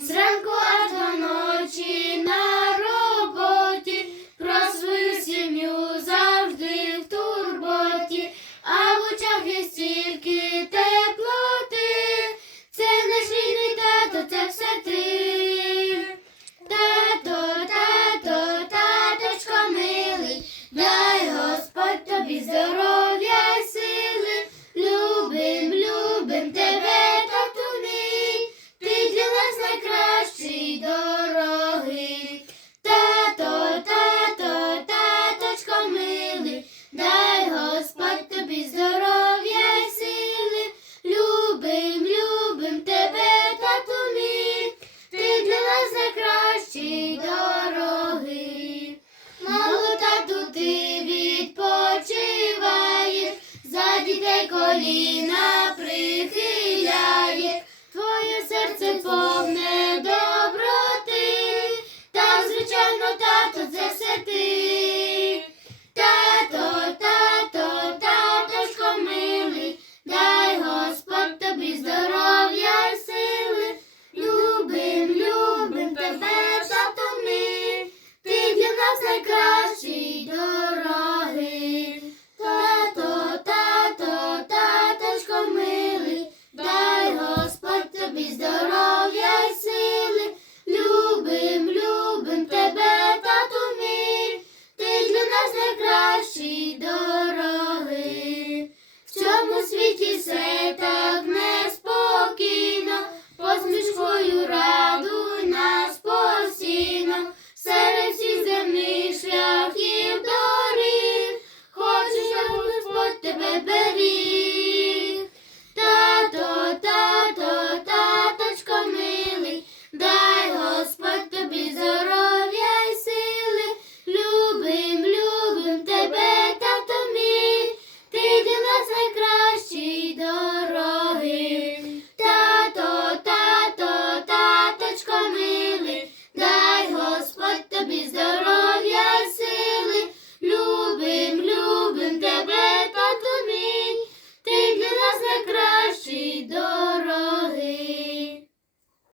Зранку аж до ночі коліна.